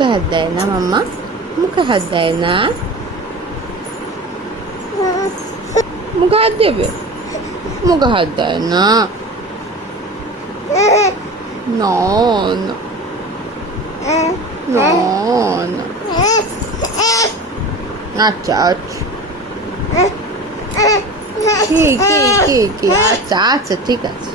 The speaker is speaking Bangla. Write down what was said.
মুখে হাত দেয় না মাম্মা, মুখে হাত দেয় না, মুখে হাত দেবে, মুখে হাত দেয় না, না না না না। আচ্ছা আচ্ছা, কি কি কি কি, আচ্ছা আচ্ছা ঠিক আছে।